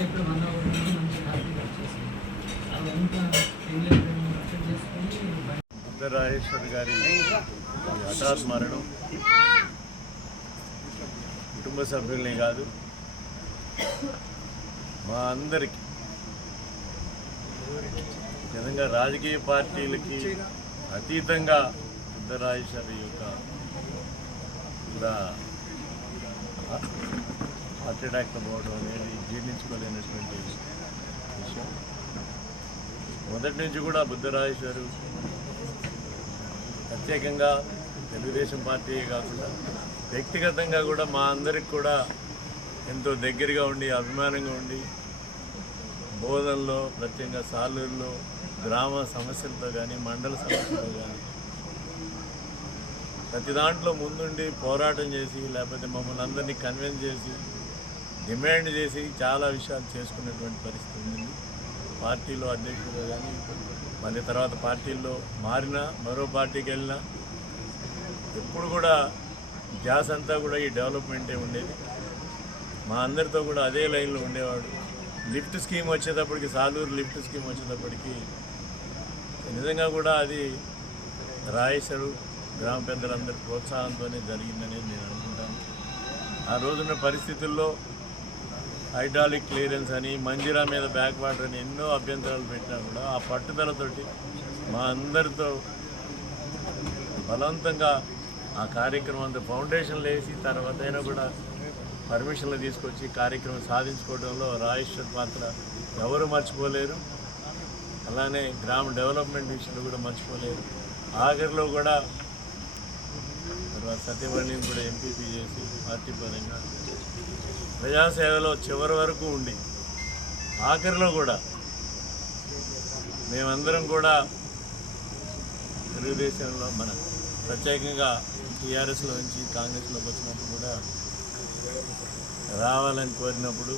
ఇప్పుడు one hour మంచి హ్యాపీగా వచ్చేసి అదంతా ఫీల్ చేసుకొని ఉత్తరాయేశ్వర్ గారి హఠాత్ మరణం కుటుంబ సభ్యుల్ని కాదు మా అందరికి. నిజంగా రాజకీయ పార్టీలకి అతీతంగా సిద్ధరాజేశ్వరి యొక్క కూడా హార్ట్ అటాక్ పోవడం అనేది జీర్ణించుకోలేనటువంటి విషయం. మొదటి నుంచి కూడా బుద్ధరాజేశ్వరు ప్రత్యేకంగా తెలుగుదేశం పార్టీ కాకుండా వ్యక్తిగతంగా కూడా మా అందరికి కూడా ఎంతో దగ్గరగా ఉండి అభిమానంగా ఉండి బోధనలో ప్రత్యేకంగా సాలూరులో గ్రామ సమస్యలతో కానీ మండల సమస్యలతో కానీ ప్రతి దాంట్లో ముందుండి పోరాటం చేసి లేకపోతే మమ్మల్ని అందరినీ కన్విన్స్ చేసి డిమాండ్ చేసి చాలా విషయాలు చేసుకునేటువంటి పరిస్థితి ఉంది. పార్టీలో అధ్యక్షుడు కానీ మళ్ళీ తర్వాత పార్టీల్లో మారినా మరో పార్టీకి వెళ్ళినా ఎప్పుడు కూడా గ్యాస్ అంతా కూడా ఈ డెవలప్మెంటే ఉండేది. మా అందరితో కూడా అదే లైన్లో ఉండేవాడు. లిఫ్ట్ స్కీమ్ వచ్చేటప్పటికి సాలూరు లిఫ్ట్ స్కీమ్ వచ్చేటప్పటికి నిజంగా కూడా అది రాయేశాడు. గ్రామ పెద్దలందరి ప్రోత్సాహంతోనే జరిగిందనేది నేను అనుకుంటాను. ఆ రోజున పరిస్థితుల్లో హైడ్రాలిక్ క్లియరెన్స్ అని మంజిరా మీద బ్యాక్ వాటర్ అని ఎన్నో అభ్యంతరాలు పెట్టినా కూడా ఆ పట్టుదలతోటి మా అందరితో బలవంతంగా ఆ కార్యక్రమం అంతా ఫౌండేషన్లు వేసి తర్వాత అయినా కూడా పర్మిషన్లు తీసుకొచ్చి కార్యక్రమం సాధించుకోవడంలో రాజేశ్వర్ పాత్ర ఎవరు మర్చిపోలేరు. అలానే గ్రామ డెవలప్మెంట్ విషయంలో కూడా మర్చిపోలేరు. ఆఖరిలో కూడా తర్వాత సత్యవాణిని కూడా ఎంపీపీ చేసి పార్టీ పరంగా ప్రజాసేవలో చివరి వరకు ఉండి ఆఖరిలో కూడా మేమందరం కూడా తెలుగుదేశంలో మన ప్రత్యేకంగా టీఆర్ఎస్లో నుంచి కాంగ్రెస్లోకి వచ్చినప్పుడు కూడా రావాలని కోరినప్పుడు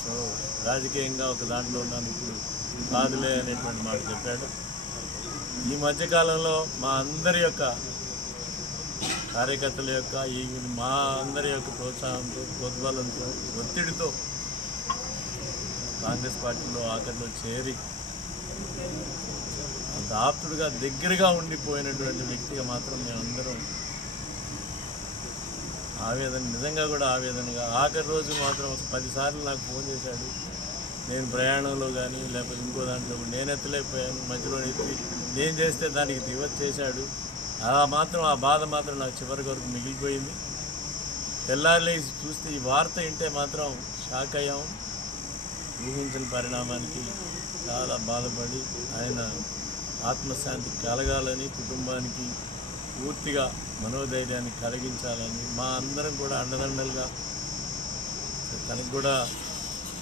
సో రాజకీయంగా ఒక దాంట్లో ఉన్నాను ఇప్పుడు కాదులే అనేటువంటి మాట చెప్పాడు. ఈ మధ్యకాలంలో మా అందరి యొక్క కార్యకర్తల యొక్క ఈ మా అందరి యొక్క ప్రోత్సాహంతో ప్రోద్బలంతో ఒత్తిడితో కాంగ్రెస్ పార్టీలో ఆఖరిలో చేరి అంత ఆప్తుడుగా దగ్గరగా ఉండిపోయినటువంటి వ్యక్తిగా మాత్రం మేమందరం ఆవేదన నిజంగా కూడా ఆవేదనగా. ఆఖరి రోజు మాత్రం పదిసార్లు నాకు ఫోన్ చేశాడు. నేను ప్రయాణంలో కానీ లేకపోతే ఇంకో దాంట్లో నేను ఎత్తలేకపోయాను. మధ్యలో ఎత్తి నేను చేస్తే దానికి దివత్ చేశాడు. అలా మాత్రం ఆ బాధ మాత్రం నాకు చివరి వరకు మిగిలిపోయింది. తెల్లారి చూస్తే ఈ వార్త వింటే మాత్రం షాక్ అయ్యాం. ఊహించిన పరిణామానికి చాలా బాధపడి ఆయన ఆత్మశాంతి కలగాలని కుటుంబానికి పూర్తిగా మనోధైర్యాన్ని కలిగించాలని మా అందరం కూడా అండదండలుగా. తనకు కూడా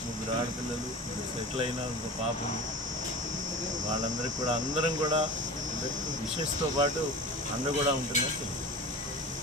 ముగ్గురు ఆడపిల్లలు సెటిల్ అయిన ఇంకో పాపలు. వాళ్ళందరికీ కూడా అందరం కూడా విషస్తో పాటు అండ కూడా ఉంటుందని తెలుసు